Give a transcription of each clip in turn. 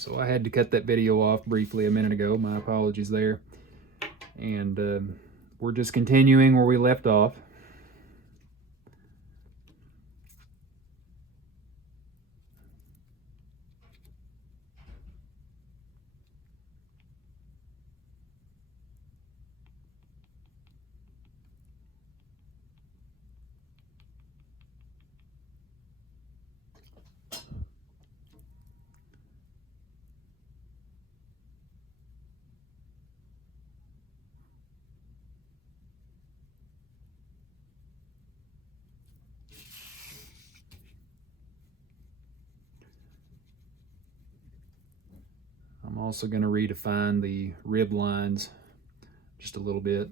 So I had to cut that video off briefly a minute ago. My apologies there. And we're just continuing where we left off. I'm also going to redefine the rib lines just a little bit.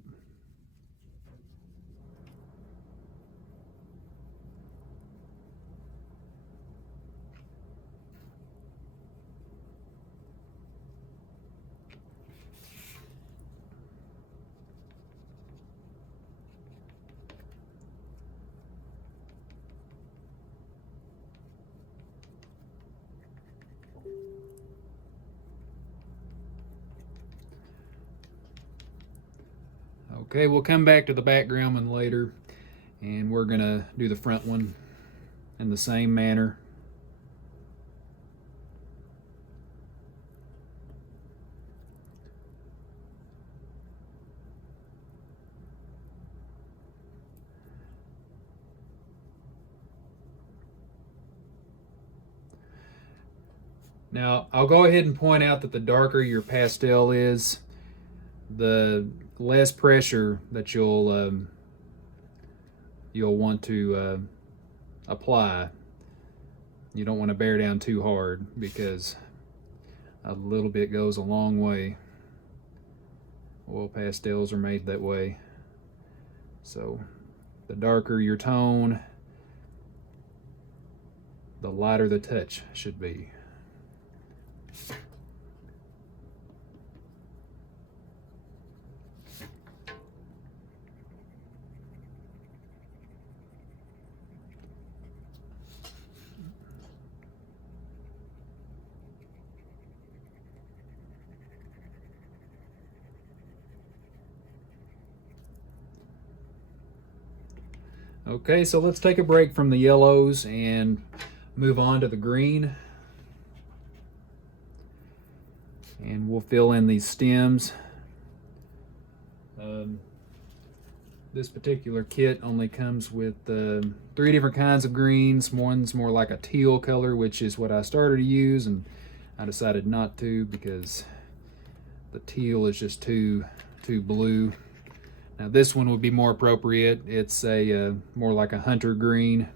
Okay, we'll come back to the background one later, and we're going to do the front one in the same manner. Now, I'll go ahead and point out that the darker your pastel is, the less pressure that you'll want to apply. You don't want to bear down too hard, because a little bit goes a long way. Oil pastels are made that way. So the darker your tone, the lighter the touch should be. Okay, so let's take a break from the yellows and move on to the green. And we'll fill in these stems. This particular kit only comes with 3 different kinds of greens. One's more like a teal color, which is what I started to use, and I decided not to because the teal is just too blue. Now this one would be more appropriate. It's a more like a hunter green.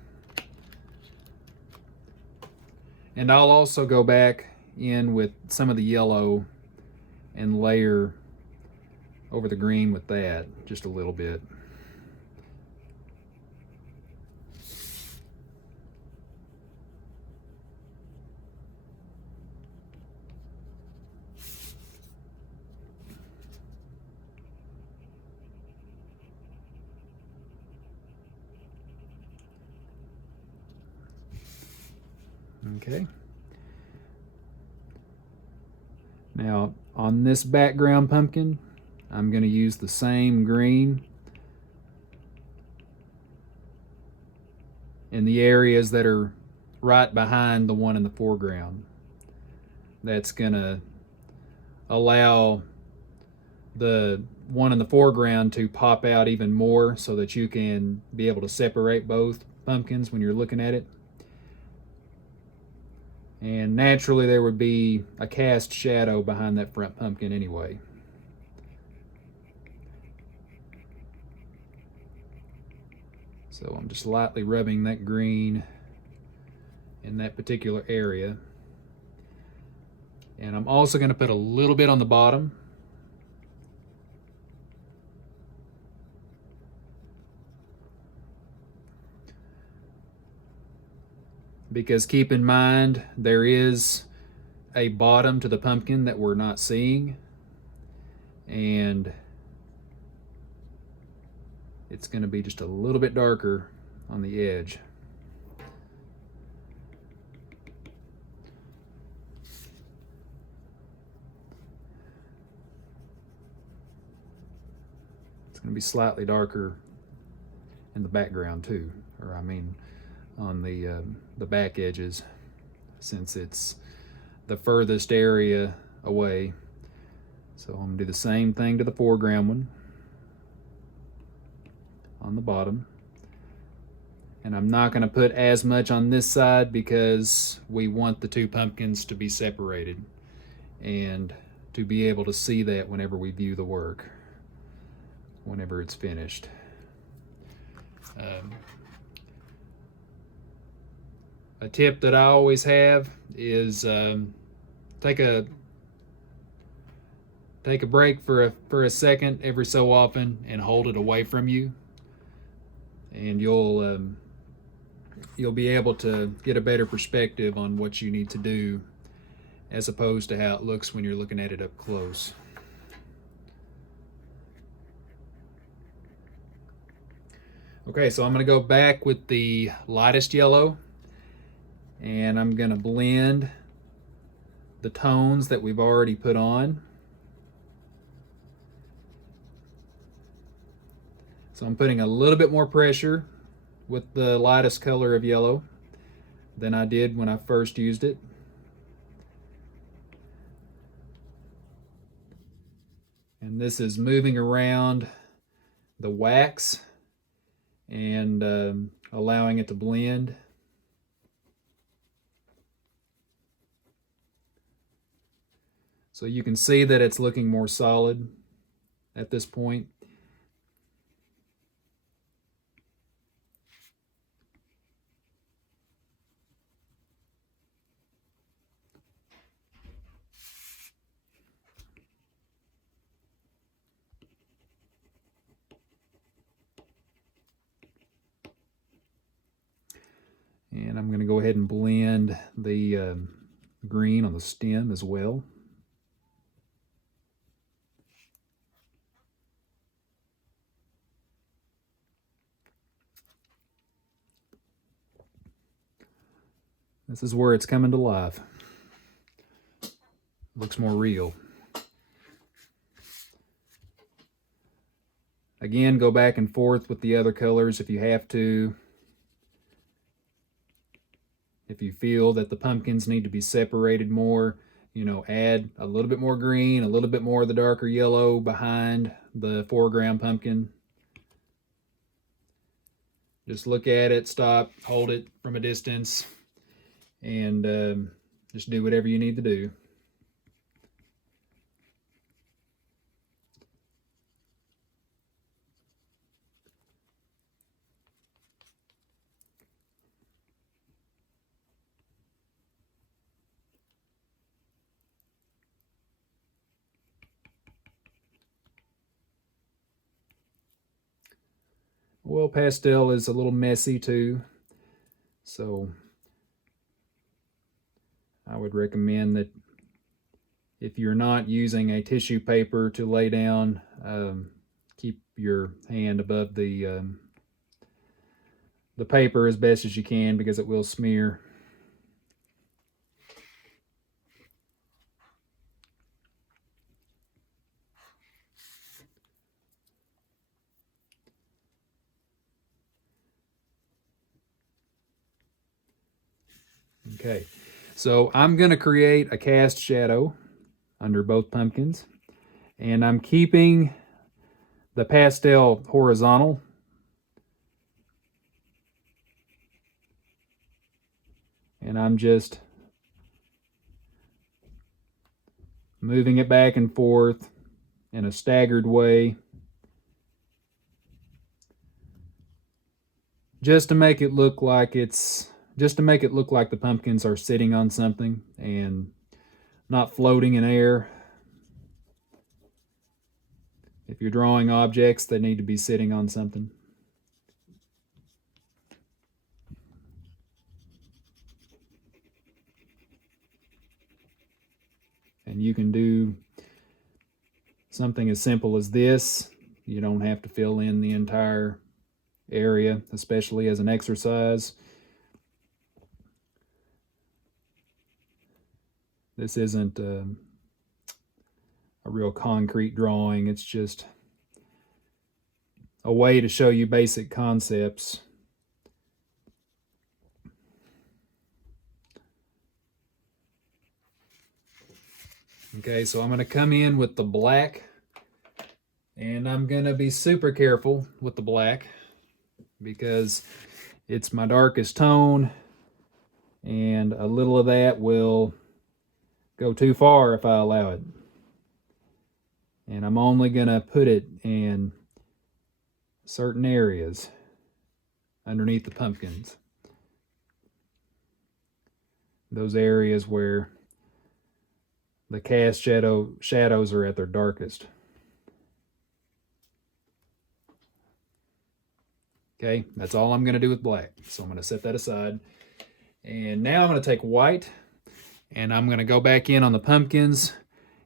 And I'll also go back in with some of the yellow and layer over the green with that just a little bit. Okay. Now on this background pumpkin, I'm going to use the same green in the areas that are right behind the one in the foreground. That's going to allow the one in the foreground to pop out even more so that you can be able to separate both pumpkins when you're looking at it. And naturally there would be a cast shadow behind that front pumpkin anyway. So I'm just lightly rubbing that green in that particular area. And I'm also going to put a little bit on the bottom. Because keep in mind, there is a bottom to the pumpkin that we're not seeing. And it's going to be just a little bit darker on the edge. going to be slightly darker in the background too, or I mean on the back edges, since it's the furthest area away. So I'm going to do the same thing to the foreground one on the bottom. And I'm not going to put as much on this side because we want the two pumpkins to be separated and to be able to see that whenever we view the work, whenever it's finished. A tip that I always have is take a break for a second every so often and hold it away from you, and you'll be able to get a better perspective on what you need to do, as opposed to how it looks when you're looking at it up close. Okay, so I'm going to go back with the lightest yellow, and I'm going to blend the tones that we've already put on. So I'm putting a little bit more pressure with the lightest color of yellow than I did when I first used it. And this is moving around the wax and allowing it to blend. So you can see that it's looking more solid at this point. And I'm going to go ahead and blend the green on the stem as well. This is where it's coming to life. Looks more real. Again, go back and forth with the other colors if you have to. If you feel that the pumpkins need to be separated more, add a little bit more green, a little bit more of the darker yellow behind the foreground pumpkin. Just look at it, stop, hold it from a distance, and just do whatever you need to do. Oil pastel is a little messy too, so I would recommend that if you're not using a tissue paper to lay down, keep your hand above the paper as best as you can, because it will smear. Okay, so I'm going to create a cast shadow under both pumpkins, and I'm keeping the pastel horizontal. And I'm just moving it back and forth in a staggered way, just to make it look like the pumpkins are sitting on something and not floating in air. If you're drawing objects, they need to be sitting on something. And you can do something as simple as this. You don't have to fill in the entire area, especially as an exercise. This isn't a real concrete drawing. It's just a way to show you basic concepts. Okay, so I'm going to come in with the black, and I'm going to be super careful with the black because it's my darkest tone, and a little of that will go too far if I allow it. And I'm only going to put it in certain areas underneath the pumpkins. Those areas where the cast shadows are at their darkest. Okay, that's all I'm going to do with black. So I'm going to set that aside. And now I'm going to take white, and I'm going to go back in on the pumpkins,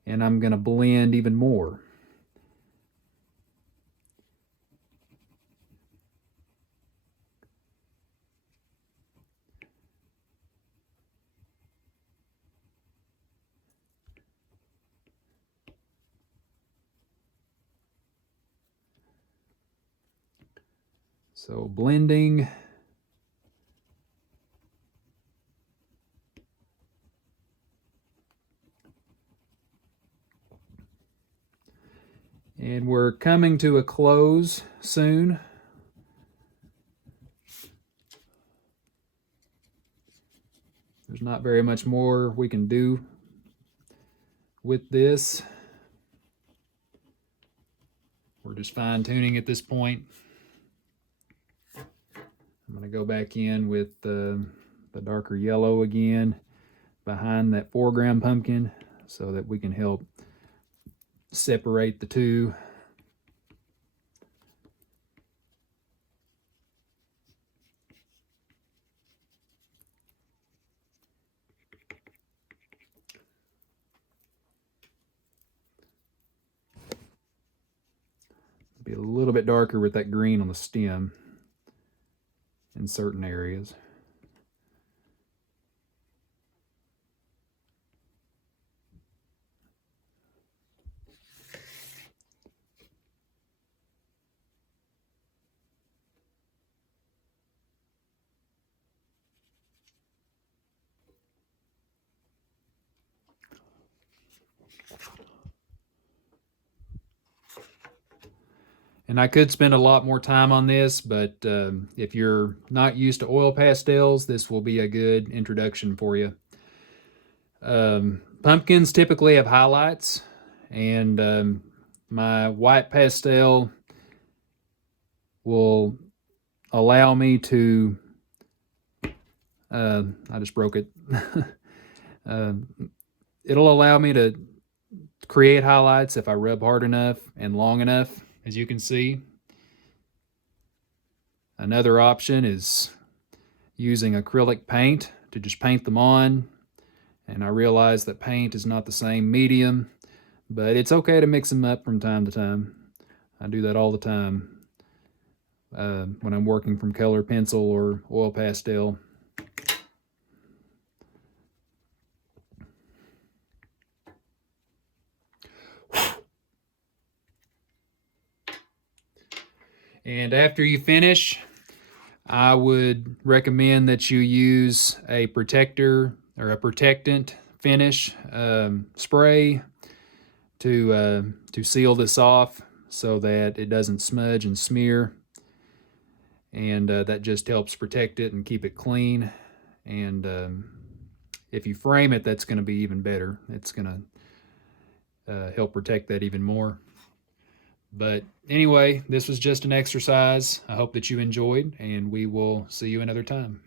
and I'm going to blend even more. So blending. And we're coming to a close soon. There's not very much more we can do with this. We're just fine-tuning at this point. I'm going to go back in with the darker yellow again behind that foreground pumpkin so that we can help separate the two. Be a little bit darker with that green on the stem in certain areas. And I could spend a lot more time on this, but if you're not used to oil pastels, this will be a good introduction for you. Pumpkins typically have highlights, and my white pastel will allow me to, I just broke it. It'll allow me to create highlights if I rub hard enough and long enough, as you can see. Another option is using acrylic paint to just paint them on. And I realize that paint is not the same medium, but it's okay to mix them up from time to time. I do that all the time when I'm working from color pencil or oil pastel. And after you finish, I would recommend that you use a protector or a protectant finish spray to seal this off so that it doesn't smudge and smear. And that just helps protect it and keep it clean. And if you frame it, that's going to be even better. It's going to help protect that even more. But anyway, this was just an exercise. I hope that you enjoyed, and we will see you another time.